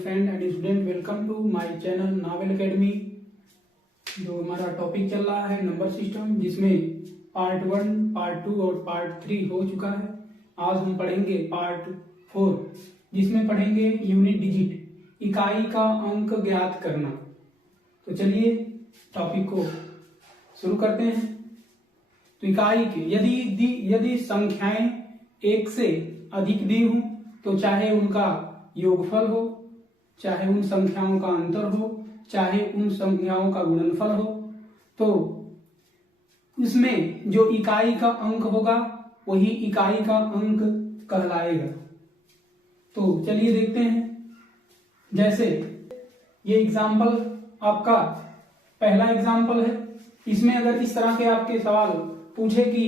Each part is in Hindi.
Friend and student, welcome to my channel Novel Academy. जो हमारा टॉपिक चल रहा है नंबर सिस्टम, जिसमें पार्ट 1, पार्ट 2 और पार्ट 3 हो चुका है। आज हम पढ़ेंगे पार्ट 4, जिसमें पढ़ेंगे यूनिट डिजिट, इकाई का अंक ज्ञात करना। तो चलिए टॉपिक को शुरू करते हैं। तो इकाई के यदि संख्याएं 1 से अधिक दी हूं तो चाहे उनका योगफल हो, चाहे उन संख्याओं का अंतर हो, चाहे उन संख्याओं का गुणनफल हो, तो इसमें जो इकाई का अंक होगा वही इकाई का अंक कहलाएगा। तो चलिए देखते हैं। जैसे ये एग्जाम्पल आपका पहला एग्जाम्पल है। इसमें अगर इस तरह के आपके सवाल पूछे कि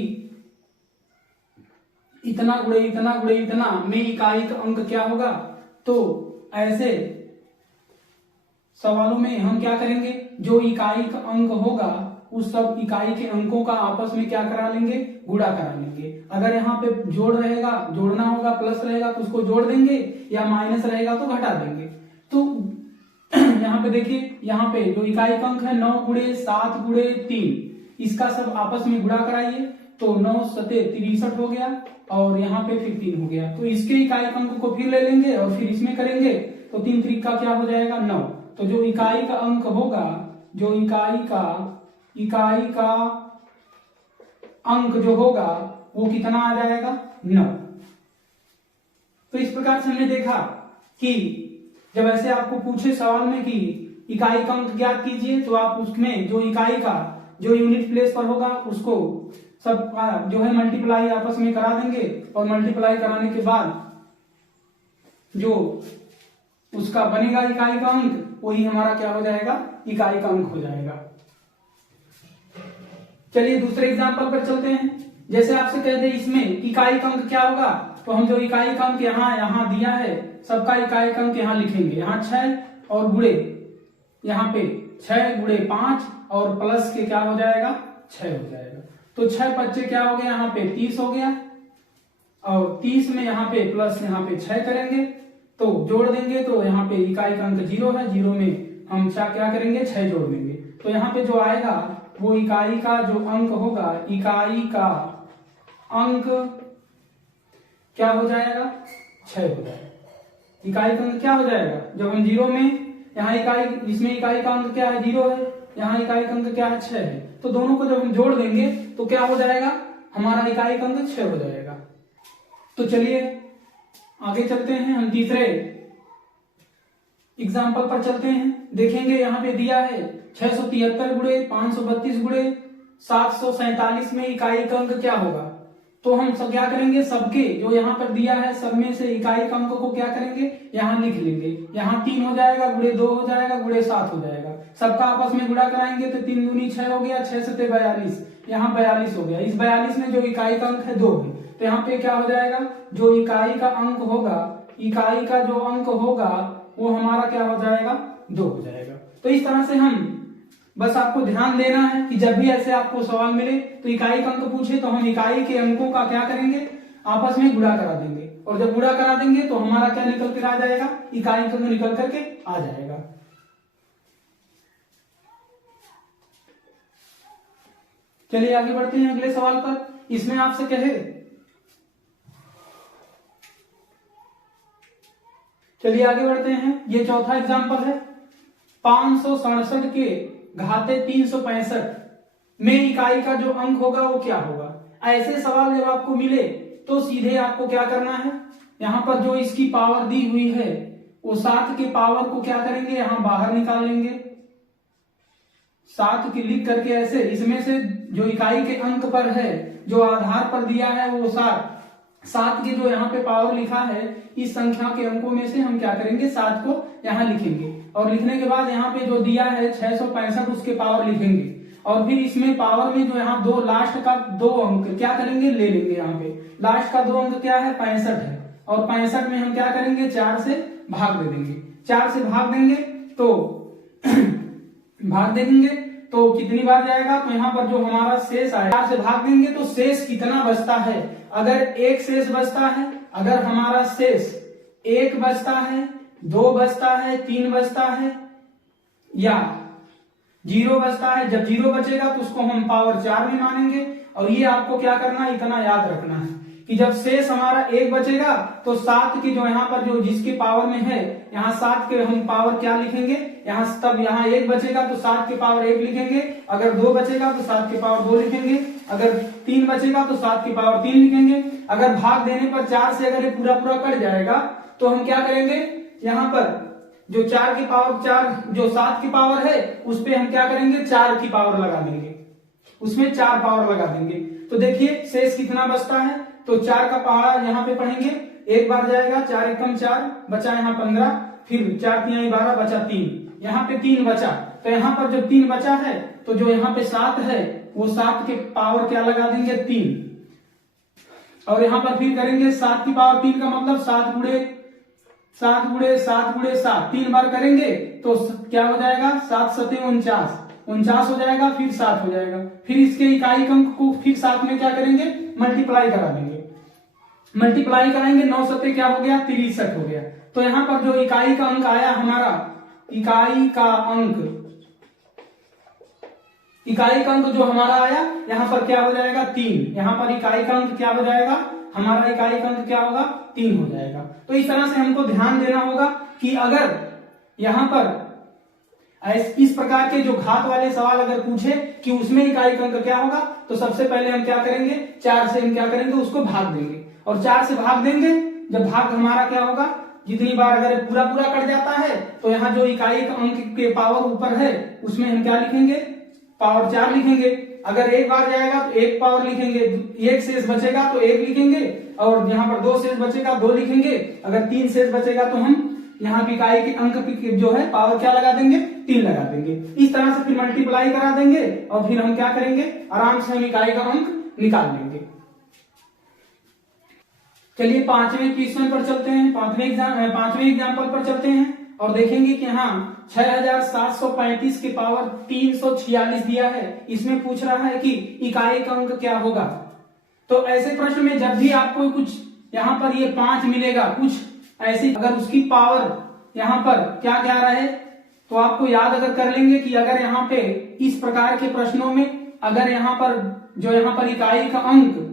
इतना गुणे इतना गुणे इतना में इकाई का अंक क्या होगा, तो ऐसे सवालों में हम क्या करेंगे, जो इकाई का अंक होगा उस सब इकाई के अंकों का आपस में क्या करा लेंगे, गुणा करा लेंगे। अगर यहाँ पे जोड़ रहेगा, जोड़ना होगा, प्लस रहेगा तो उसको जोड़ देंगे, या माइनस रहेगा तो घटा देंगे। तो यहाँ पे देखिए, यहाँ पे जो इकाई का अंक है 9 गुणे 7 गुणे 3, इसका सब आपस में गुणा कराइए तो 9 सते 63 हो गया, और यहाँ पे फिर 3 हो गया। तो इसके इकाई का अंक को फिर ले लेंगे और फिर इसमें करेंगे तो 3 3 का क्या हो जाएगा, 9। तो जो इकाई का अंक होगा, जो इकाई का अंक जो होगा वो कितना आ जाएगा, 9। तो इस प्रकार से हमने देखा कि जब ऐसे आपको पूछे सवाल में कि इकाई का अंक ज्ञात कीजिए, तो आप उसमें जो इकाई का जो यूनिट प्लेस पर होगा उसको सब जो है मल्टीप्लाई आपस में करा देंगे, और मल्टीप्लाई कराने के बाद जो उसका बनेगा इकाई का अंक, वही हमारा क्या हो जाएगा, इकाई का अंक हो जाएगा। चलिए दूसरे एग्जांपल पर चलते हैं। जैसे आपसे कह दे इसमें इकाई का अंक क्या होगा, तो हम जो इकाई का अंक यहाँ दिया है सबका इकाई का अंक यहाँ लिखेंगे। यहाँ 6 और गुणे यहाँ पे 6 गुणे 5 और प्लस के क्या हो जाएगा, 6 हो जाएगा। तो 6 बच्चे क्या हो गया, यहाँ पे 30 हो गया, और 30 में यहाँ पे प्लस यहाँ पे 6 करेंगे तो जोड़ देंगे, तो यहाँ पे इकाई का अंक 0 है, 0 में हम क्या करेंगे, 6 जोड़ देंगे। तो यहाँ पे जो आएगा वो इकाई का जो अंक होगा, इकाई का अंक क्या हो जाएगा, 6 हो जाएगा। इकाई का अंक क्या हो जाएगा, जब हम 0 में यहाँ इसमें इकाई का अंक क्या है, 0 है, यहाँ इकाई का अंक क्या है, 6 है। तो दोनों को जब हम जोड़ देंगे तो क्या हो जाएगा, हमारा इकाई का अंक 6 हो जाएगा। तो चलिए आगे चलते हैं, हम तीसरे एग्जाम्पल पर चलते हैं। देखेंगे यहाँ पे दिया है 673 गुणे 532 गुणे 747 में इकाई का अंक क्या होगा। तो हम सब क्या करेंगे, सबके जो यहाँ पर दिया है सब में से इकाई का अंक को क्या करेंगे, यहाँ लिख लेंगे। यहाँ 3 हो जाएगा, गुणे 2 हो जाएगा, गुणे 7 हो जाएगा। सबका आपस में गुणा कराएंगे तो 3 दूनी 6 हो गया, 6 सते 42, यहाँ 42 हो गया। इस 42 में जो इकाई का अंक है 2 है, तो यहाँ पे क्या हो जाएगा, जो इकाई का अंक होगा, इकाई का जो अंक होगा वो हमारा क्या हो जाएगा, 2 हो जाएगा। तो इस तरह से हम बस आपको ध्यान देना है कि जब भी ऐसे आपको सवाल मिले तो इकाई का अंक पूछे तो हम इकाई के अंकों का क्या करेंगे, आपस में गुणा करा देंगे, और जब गुणा करा देंगे तो हमारा क्या निकल कर आ जाएगा, इकाई का अंक निकल करके आ जाएगा। चलिए आगे बढ़ते हैं अगले सवाल पर। इसमें आपसे कहे, चलिए आगे बढ़ते हैं। ये चौथा एग्जांपल है, 567 के घाते 365 में इकाई का जो अंक होगा वो क्या होगा। ऐसे सवाल जब आपको मिले तो सीधे आपको क्या करना है, यहाँ पर जो इसकी पावर दी हुई है वो 7 के पावर को क्या करेंगे, यहाँ बाहर निकाल लेंगे। 7 की लिख करके ऐसे, इसमें से जो इकाई के अंक पर है, जो आधार पर दिया है वो 7 की जो यहाँ पे पावर लिखा है, इस संख्या के अंकों में से हम क्या करेंगे, 7 को यहाँ लिखेंगे, और लिखने के बाद यहाँ पे जो दिया है 665 उसके पावर लिखेंगे, और फिर इसमें पावर में जो यहाँ दो लास्ट का 2 अंक क्या करेंगे, ले लेंगे। यहाँ पे लास्ट का 2 अंक क्या है, 65 है, और 65 में हम क्या करेंगे, 4 से भाग दे देंगे। 4 से भाग देंगे तो भाग देंगे तो कितनी बार जाएगा, तो यहाँ पर जो हमारा शेष आएगा 4 से भाग देंगे तो शेष कितना बचता है। अगर 1 शेष बचता है, अगर हमारा शेष 1 बचता है 2 बचता है, 3 बचता है या 0 बचता है। जब 0 बचेगा तो उसको हम पावर 4 में मानेंगे। और ये आपको क्या करना है, इतना याद रखना है कि जब शेष हमारा 1 बचेगा तो 7 की जो यहाँ पर जो जिसके पावर में है, यहाँ 7 के हम पावर क्या लिखेंगे, यहाँ तब यहाँ 1 बचेगा तो 7 के पावर 1 लिखेंगे। अगर 2 बचेगा तो 7 के पावर 2 लिखेंगे। अगर 3 बचेगा तो 7 के पावर 3 लिखेंगे। अगर भाग देने पर 4 से अगर ये पूरा पूरा कट जाएगा तो हम क्या करेंगे, यहाँ पर जो 4 की पावर 4 जो 7 की पावर है उस पे हम क्या करेंगे, 4 की पावर लगा देंगे, उसमें 4 पावर लगा देंगे। तो देखिए शेष कितना बचता है, तो 4 का पावर यहाँ पे पढ़ेंगे, 1 बार जाएगा, 4 एकम 4 बचा यहाँ 15, फिर 4 तिहाई 12 बचा 3, यहाँ पे 3 बचा। तो यहाँ पर जो 3 बचा है तो जो यहाँ पे 7 है वो 7 के पावर क्या लगा देंगे, 3। और यहाँ पर फिर करेंगे 7 की पावर 3 का मतलब 7 गुणे 7 गुणे 7 गुणे 7, 3 बार करेंगे तो क्या हो जाएगा, 7 सते 49 हो जाएगा, फिर 7 हो जाएगा। फिर इसके इकाई अंक को फिर 7 में क्या करेंगे, मल्टीप्लाई करा देंगे। मल्टीप्लाई कराएंगे, 9 सते क्या हो गया, 63 हो गया। तो यहाँ पर जो इकाई का अंक आया हमारा, इकाई का अंक जो हमारा आया यहाँ पर क्या हो जाएगा, 3। यहाँ पर इकाई का अंक क्या हो जाएगा, हमारा इकाई का अंक क्या होगा, 3 हो जाएगा। तो इस तरह से हमको ध्यान देना होगा कि अगर यहाँ पर इस प्रकार के जो घात वाले सवाल अगर पूछे कि उसमें इकाई का अंक क्या होगा, तो सबसे पहले हम क्या करेंगे, 4 से हम क्या करेंगे, उसको भाग देंगे। और 4 से भाग देंगे, जब भाग हमारा क्या होगा, जितनी बार अगर पूरा पूरा कट जाता है तो यहाँ जो इकाई का अंक के पावर ऊपर है उसमें हम क्या लिखेंगे, पावर 4 लिखेंगे। अगर 1 बार जाएगा तो 1 पावर लिखेंगे, 1 शेष बचेगा तो 1 लिखेंगे, और यहाँ पर 2 शेष बचेगा 2 लिखेंगे। अगर 3 शेष बचेगा तो हम यहाँ पे इकाई के अंक की जो है पावर क्या लगा देंगे, 3 लगा देंगे। इस तरह से फिर मल्टीप्लाई करा देंगे और फिर हम क्या करेंगे, आराम से हम इकाई का अंक निकाल लेंगे। चलिए 5वें क्वेश्चन पर चलते हैं, 5वें एग्जाम्पल पर चलते हैं और देखेंगे कि यहाँ 6735 के पावर 346 दिया है। इसमें पूछ रहा है कि इकाई का अंक क्या होगा। तो ऐसे प्रश्न में जब भी आपको कुछ यहाँ पर ये 5 मिलेगा, कुछ ऐसी अगर उसकी पावर यहाँ पर क्या क्या रहे तो आपको याद अगर कर लेंगे कि अगर यहाँ पे इस प्रकार के प्रश्नों में अगर यहाँ पर जो यहाँ पर इकाई का अंक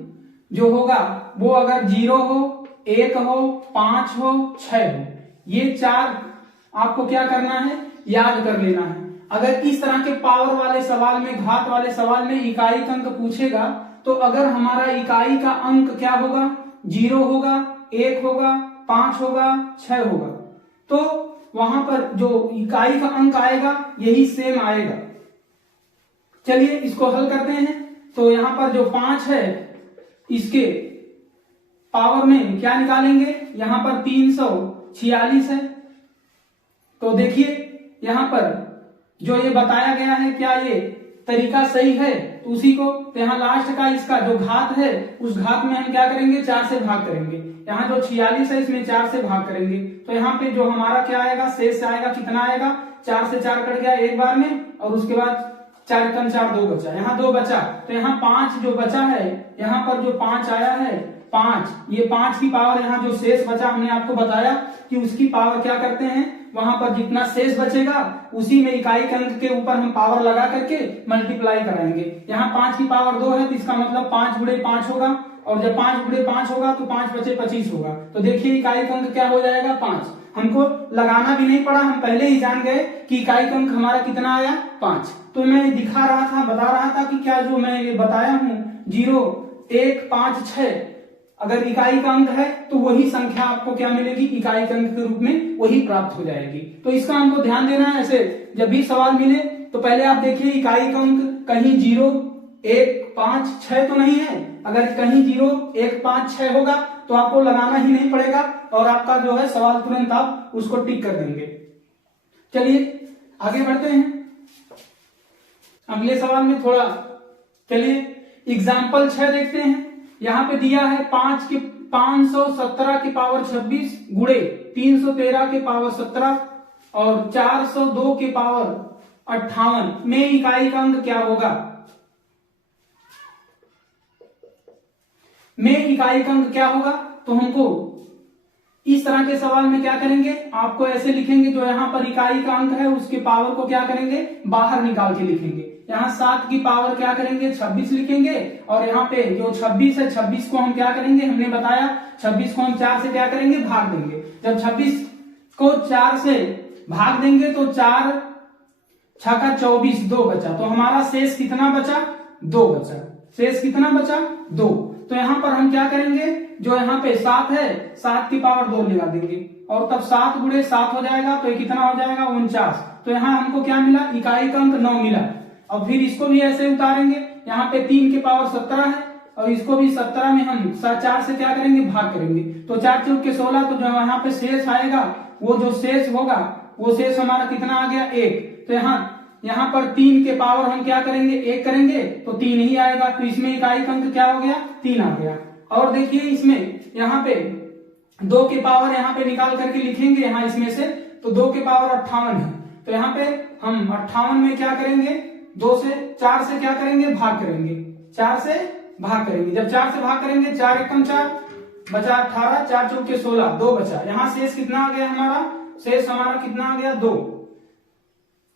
जो होगा वो अगर 0 हो, 1 हो, 5 हो, 6 हो, ये 4 आपको क्या करना है, याद कर लेना है। अगर इस तरह के पावर वाले सवाल में, घात वाले सवाल में इकाई का अंक पूछेगा तो अगर हमारा इकाई का अंक क्या होगा, 0 होगा, 1 होगा, 5 होगा, 6 होगा, तो वहां पर जो इकाई का अंक आएगा यही सेम आएगा। चलिए इसको हल करते हैं। तो यहां पर जो 5 है इसके पावर में क्या निकालेंगे, यहां पर 346 है। तो देखिए यहां पर जो ये बताया गया है क्या ये तरीका सही है, तो उसी को तो यहाँ लास्ट का इसका जो घात है उस घात में हम क्या करेंगे, 4 से भाग करेंगे। यहाँ जो 46 है इसमें 4 से भाग करेंगे तो यहाँ पे जो हमारा क्या आएगा, शेष आएगा, कितना आएगा, 4 से 4 कट गया एक बार में, और उसके बाद 4 कम 4 2 बचा, यहाँ 2 बचा। तो यहाँ 5 जो बचा है, यहाँ पर जो 5 आया है 5, ये 5 की पावर यहाँ जो शेष बचा हमने आपको बताया कि उसकी पावर क्या करते हैं, वहां पर जितना शेष बचेगा उसी में इकाई के अंक के ऊपर हम पावर लगा करके मल्टीप्लाई कराएंगे। यहाँ 5 की पावर 2 है तो इसका मतलब 5 गुणे 5 होगा, और जब 5 गुणे 5 होगा तो 5 बचे 25 होगा। तो देखिए इकाई का अंक क्या हो जाएगा, 5। हमको लगाना भी नहीं पड़ा, हम पहले ही जान गए कि इकाई का अंक हमारा कितना आया, 5। तो मैं दिखा रहा था, बता रहा था कि क्या जो मैं ये बताया हूँ 0 1 5 6 अगर इकाई का अंक है तो वही संख्या आपको क्या मिलेगी, इकाई के अंक के रूप में वही प्राप्त हो जाएगी। तो इसका हमको ध्यान देना है। ऐसे जब भी सवाल मिले तो पहले आप देखिए इकाई का अंक कहीं 0 1 5 6 तो नहीं है। अगर कहीं 0 1 5 6 होगा तो आपको लगाना ही नहीं पड़ेगा और आपका जो है सवाल तुरंत आप उसको टिक कर देंगे। चलिए आगे बढ़ते हैं अगले सवाल में थोड़ा। चलिए एग्जाम्पल 6 देखते हैं। यहाँ पे दिया है 517 की पावर 26 गुणे 313 के पावर 17 और 402 के पावर 58 में इकाई का अंक क्या होगा। में इकाई का अंक क्या होगा, तो हमको इस तरह के सवाल में क्या करेंगे, आपको ऐसे लिखेंगे, जो यहाँ पर इकाई का अंक है उसके पावर को क्या करेंगे, बाहर निकाल के लिखेंगे। यहाँ 7 की पावर क्या करेंगे, 26 लिखेंगे, और यहाँ पे जो 26 है, 26 को हम क्या करेंगे, हमने बताया 26 को हम 4 से क्या करेंगे, भाग देंगे। जब 26 को 4 से भाग देंगे तो 4 छक्का 24, 2 बचा, तो हमारा शेष कितना बचा, 2 बचा। शेष कितना बचा, 2। तो यहाँ पर हम क्या करेंगे, जो यहाँ पे 7 है, 7 की पावर 2 लगा देंगे, और तब 7 गुणे 7 हो जाएगा, तो ये कितना हो जाएगा, 49। तो यहाँ हमको क्या मिला, इकाई का अंक 9 मिला। और फिर इसको भी ऐसे उतारेंगे, यहाँ पे 3 की पावर 17 है, और इसको भी 17 में हम 4 से क्या करेंगे, भाग करेंगे, तो 4 चौक के 16। तो जो यहाँ पे शेष आएगा, वो जो शेष होगा, वो शेष हमारा कितना आ गया, 1। तो यहाँ पर 3 के पावर हम क्या करेंगे, 1 करेंगे, तो 3 ही आएगा। तो इसमें इकाई का अंक क्या हो गया, 3 आ गया। और देखिए इसमें यहाँ पे 2 के पावर यहाँ पे निकाल करके लिखेंगे, यहाँ इसमें से, तो 2 के पावर 58 है। तो यहाँ पे हम 58 में क्या करेंगे, 4 से क्या करेंगे, भाग करेंगे, 4 से भाग करेंगे। जब 4 से भाग करेंगे, 4 एकम 4 बचा 18, 4 चौक के 16, 2 बचा। यहाँ शेष कितना आ गया हमारा, शेष हमारा कितना आ गया, 2।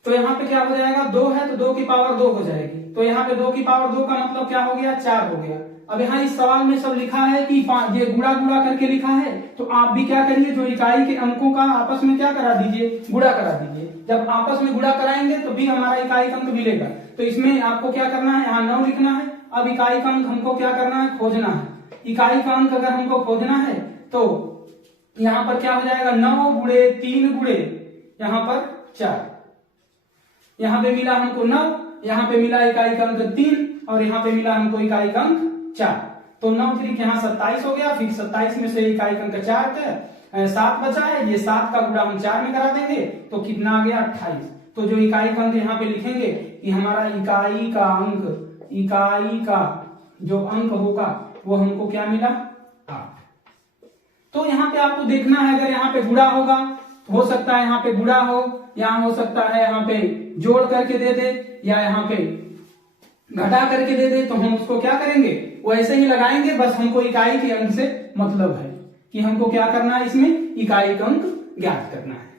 तो यहाँ पे क्या हो जाएगा, 2 है तो 2 की पावर 2 हो जाएगी। तो यहाँ पे 2 की पावर 2 का मतलब क्या हो गया, 4 हो गया। अब यहाँ इस सवाल में सब लिखा है कि ये गुणा गुणा करके लिखा है, तो आप भी क्या करिए, जो इकाई के अंकों का आपस में क्या करा दीजिए, गुणा करा दीजिए। जब आपस में गुणा कराएंगे तो भी हमारा इकाई का अंक मिलेगा। तो इसमें आपको क्या करना है, यहाँ 9 लिखना है। अब इकाई का अंक हमको क्या करना है, खोजना है। इकाई का अंक अगर हमको खोजना है तो यहाँ पर क्या हो जाएगा, 9 गुणे 3 गुणे यहाँ पर 4। यहाँ पे मिला हमको 9, यहाँ पे मिला इकाई का अंक 3, और यहाँ पे मिला हमको इकाई का अंक 4। तो 9 3 यहाँ 27 हो गया। फिर 27 में से इकाई का अंक 4 7 बचा है, ये 7 का गुणा हम 4 में करा देंगे, तो कितना आ गया, 28। तो जो इकाई का अंक यहाँ पे लिखेंगे कि हमारा इकाई का जो अंक होगा वो हमको क्या मिला, 8। तो यहाँ पे आपको देखना है, अगर यहाँ पे गुणा होगा हो सकता है यहाँ पे गुणा हो, यहाँ हो सकता है यहाँ पे जोड़ करके दे दे, या यहाँ पे घटा करके दे दे, तो हम उसको क्या करेंगे, वो ऐसे ही लगाएंगे। बस हमको इकाई के अंक से मतलब है कि हमको क्या करना है, इसमें इकाई का अंक ज्ञात करना है।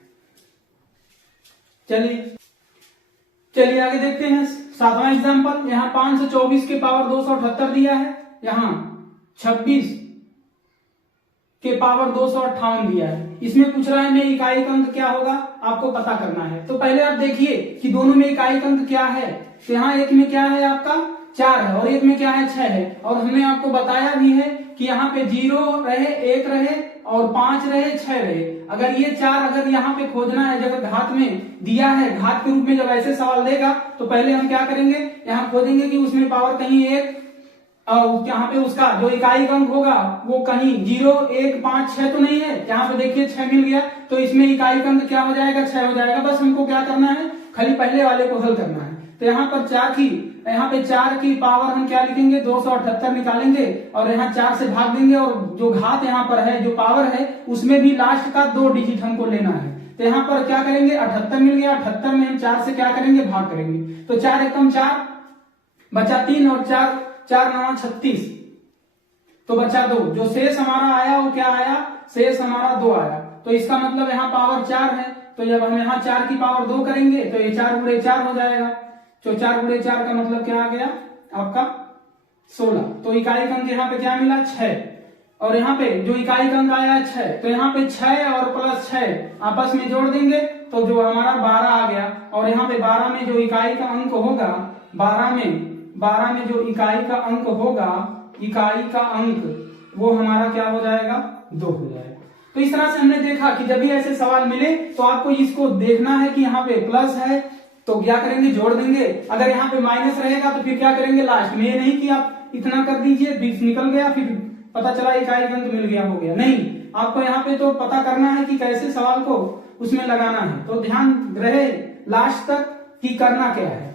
चलिए आगे देखते हैं 7वां एग्जाम्पल। यहाँ 524 के पावर 278 दिया है, यहाँ 26 के पावर 258 दिया है। इसमें पूछ रहा है में इकाई का अंक क्या होगा, आपको पता करना है। तो पहले आप देखिए कि दोनों में इकाई का अंक क्या है। तो यहाँ एक में क्या है आपका 4 है, और एक में क्या है 6 है। और हमने आपको बताया भी है कि यहाँ पे 0 रहे, 1 रहे, और 5 रहे, 6 रहे। अगर ये 4 अगर यहाँ पे खोजना है, जब घात में दिया है, घात के रूप में जब ऐसे सवाल देगा, तो पहले हम क्या करेंगे, यहाँ खोदेंगे कि उसमें पावर कहीं 1, और यहाँ पे उसका जो इकाई का अंक होगा वो कहीं 0, 1, 5, 6 तो नहीं है। यहाँ पे देखिए 6 मिल गया, तो इसमें इकाई का अंक क्या हो जाएगा, 6 हो जाएगा। बस हमको क्या करना है, खाली पहले वाले को हल करना है। तो यहाँ पर 4 की पावर हम क्या लिखेंगे, 278 निकालेंगे, और यहाँ 4 से भाग देंगे, और जो घात यहाँ पर है, जो पावर है, उसमें भी लास्ट का 2 डिजिट हमको लेना है। तो यहाँ पर क्या करेंगे, 78 मिल गया। 78 में हम 4 से क्या करेंगे, भाग करेंगे। तो 4 एकम 4 बचा 3, और 4 9 36, तो बचा 2। जो शेष हमारा आया वो क्या आया, शेष हमारा 2 आया। तो इसका मतलब यहाँ पावर 4 है, तो जब हम यहाँ 4 की पावर 2 करेंगे तो ये 4 गुणे 4 हो जाएगा। तो 4 गुणे 4 का मतलब क्या आ गया आपका 16। तो इकाई का अंक यहाँ पे क्या मिला, 6। और यहाँ पे जो इकाई का अंक आया 6, तो यहाँ पे 6 और प्लस 6 आपस में जोड़ देंगे, तो जो हमारा 12 आ गया। और यहाँ पे 12 में जो इकाई का अंक होगा, 12 में जो इकाई का अंक होगा, इकाई का अंक वो हमारा क्या हो जाएगा, 2 हो जाएगा। तो इस तरह से हमने देखा कि जब भी ऐसे सवाल मिले तो आपको इसको देखना है कि यहाँ पे प्लस है तो क्या करेंगे, जोड़ देंगे। अगर यहाँ पे माइनस रहेगा तो फिर क्या करेंगे लास्ट में। ये नहीं कि आप इतना कर दीजिए, 20 निकल गया, फिर पता चला इकाई का अंक मिल गया, हो गया। नहीं, आपको यहाँ पे तो पता करना है कि कैसे सवाल को उसमें लगाना है। तो ध्यान रहे लास्ट तक कि करना क्या है,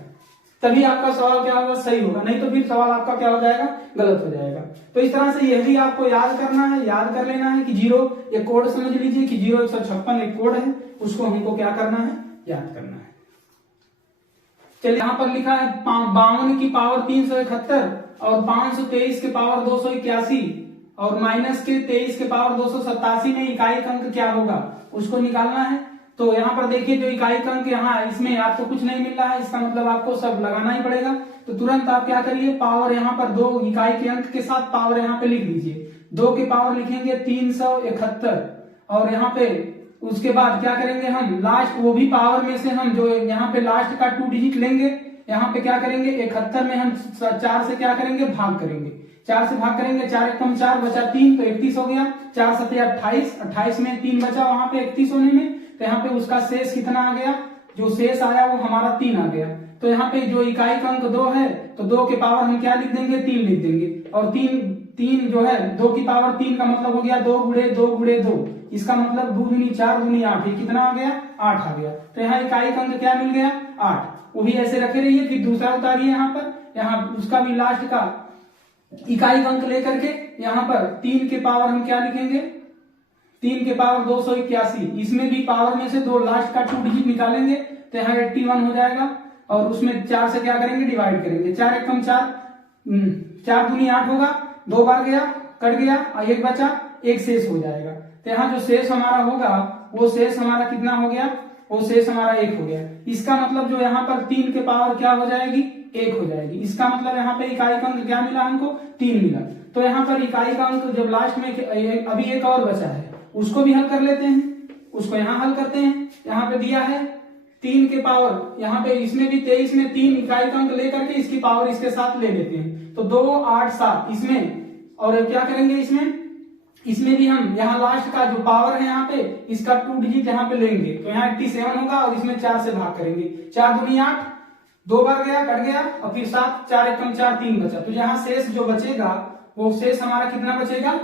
तभी आपका सवाल क्या होगा, सही होगा। नहीं तो फिर सवाल आपका क्या हो जाएगा, गलत हो जाएगा। तो इस तरह से यह भी आपको याद करना है, याद कर लेना है कि 0 ये कोड समझ लीजिए कि 0156 एक कोड है, उसको हमको क्या करना है, याद करना है। चलिए यहाँ पर लिखा है 52 की पावर 371 और 523 के पावर 281 और माइनस के 23 के पावर 287 में इकाई अंक क्या होगा उसको निकालना है। तो यहाँ पर देखिए जो इकाई अंक यहाँ इसमें आपको कुछ नहीं मिल रहा है, इसका मतलब आपको सब लगाना ही पड़ेगा। तो तुरंत आप क्या करिए, पावर यहाँ पर 2 इकाई के अंक के साथ पावर यहाँ पे लिख दीजिए। 2 के पावर लिखेंगे 371 और यहाँ पे उसके बाद क्या करेंगे हम लास्ट वो भी पावर में से हम जो यहाँ पे लास्ट का 2 डिजिट लेंगे, यहाँ पे क्या करेंगे 71 में हम 4 से क्या करेंगे भाग करेंगे, 4 से भाग करेंगे, 4 एकम 4 बचा 3 तो 31 हो गया, 4 सत्ते 28, 28 में 3 बचा वहां पे 31 होने में, तो यहाँ पे उसका शेष कितना आ गया, जो शेष आया वो हमारा 3 आ गया। तो यहाँ पे जो इकाई का अंक 2 है तो 2 के पावर हम क्या लिख देंगे 3 लिख देंगे, और 3 जो है 2 की पावर 3 का मतलब हो गया 2 गुणे 2 गुणे 2, इसका मतलब 2 दूनी 4 दूनी 8, ये कितना आ गया 8 आ गया। तो यहाँ इकाई का अंक क्या मिल गया 8, वो भी ऐसे रखे रहिए। फिर दूसरा उतारिए यहाँ पर, यहाँ उसका भी लास्ट का इकाई अंक लेकर के यहाँ पर 3 के पावर हम क्या लिखेंगे 3 के पावर 281, इसमें भी पावर में से 2 लास्ट का 2 डिजिट निकालेंगे तो यहाँ 81 हो जाएगा, और उसमें 4 से क्या करेंगे डिवाइड करेंगे, 4 एकम 4, 4 दूनी 8 होगा, 2 बार गया कट गया और 1 बचा, 1 शेष हो जाएगा। तो यहाँ जो शेष हमारा होगा वो शेष हमारा कितना हो गया, वो शेष हमारा 1 हो गया। इसका मतलब जो यहाँ पर 3 के पावर क्या हो जाएगी 1 हो जाएगी, इसका मतलब यहाँ पे इकाई का अंक क्या मिला हमको 3 मिला। तो यहाँ पर इकाई का अंक जब लास्ट में अभी एक और बचा है उसको भी हल कर लेते हैं, उसको यहाँ हल करते हैं। यहाँ पे दिया है 3 के पावर, यहाँ पे इसमें भी 23 में 3 इकाई का अंक लेकर के इसकी पावर इसके साथ ले लेते हैं, तो 2 8 7 इसमें, और क्या करेंगे इसमें भी हम यहाँ लास्ट का जो पावर है यहाँ पे इसका 2 डिजिट यहाँ पे लेंगे, तो यहाँ 87 होगा और इसमें 4 से भाग करेंगे, 4 दूनी 8, 2 बार गया कट गया और फिर 7, 4 एकम 4 3 बचा। तो यहाँ शेष जो बचेगा वो शेष हमारा कितना बचेगा,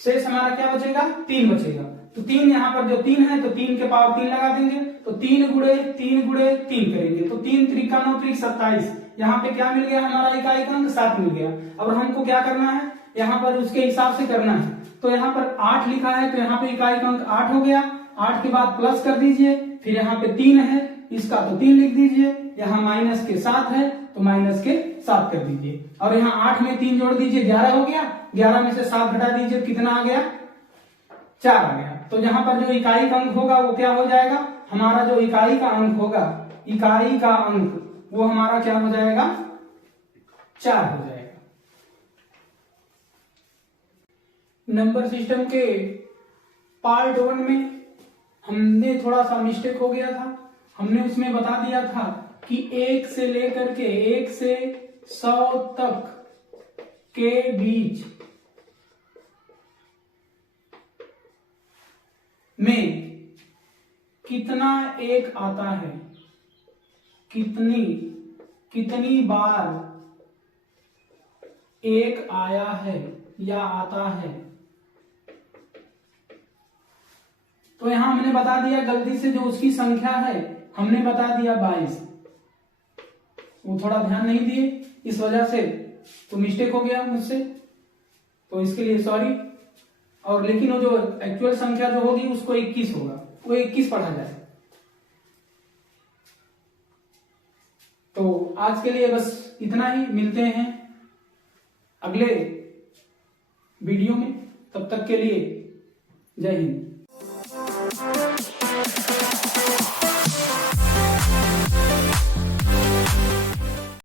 शेष हमारा क्या बचेगा 3 बचेगा। तो 3 यहाँ पर जो 3 है तो 3 के पावर 3 लगा देंगे, तो 3 गुणे 3 गुणे 3 करेंगे, तो 3 त्रिका 9 त्रिक 27, यहाँ पे क्या मिल गया हमारा इकाई का अंक 7 मिल गया। अब हमको क्या करना है यहाँ पर उसके हिसाब से करना है, तो यहाँ पर 8 लिखा है तो यहाँ पे इकाई का अंक 8 हो गया, 8 के बाद प्लस कर दीजिए, फिर यहाँ पे 3 है इसका तो 3 लिख दीजिए, यहाँ माइनस के 7 है तो माइनस के 7 कर दीजिए, और यहाँ 8 में 3 जोड़ दीजिए 11 हो गया, 11 में से 7 घटा दीजिए कितना आ गया 4 आ गया। तो यहाँ पर जो इकाई का अंक होगा वो क्या हो जाएगा, हमारा जो इकाई का अंक होगा, इकाई का अंक वो हमारा क्या हो जाएगा 4 हो जाएगा। नंबर सिस्टम के पार्ट 1 में हमने थोड़ा सा मिस्टेक हो गया था, हमने उसमें बता दिया था कि 1 से लेकर के 1 से 100 तक के बीच में कितना 1 आता है, कितनी बार 1 आया है या आता है। तो यहां हमने बता दिया गलती से जो उसकी संख्या है हमने बता दिया 22, वो थोड़ा ध्यान नहीं दिए इस वजह से तो मिस्टेक हो गया मुझसे, तो इसके लिए सॉरी। और लेकिन वो जो एक्चुअल संख्या जो होगी उसको 21 होगा, वो 21 पढ़ा जाए। तो आज के लिए बस इतना ही, मिलते हैं अगले वीडियो में, तब तक के लिए जय हिंद।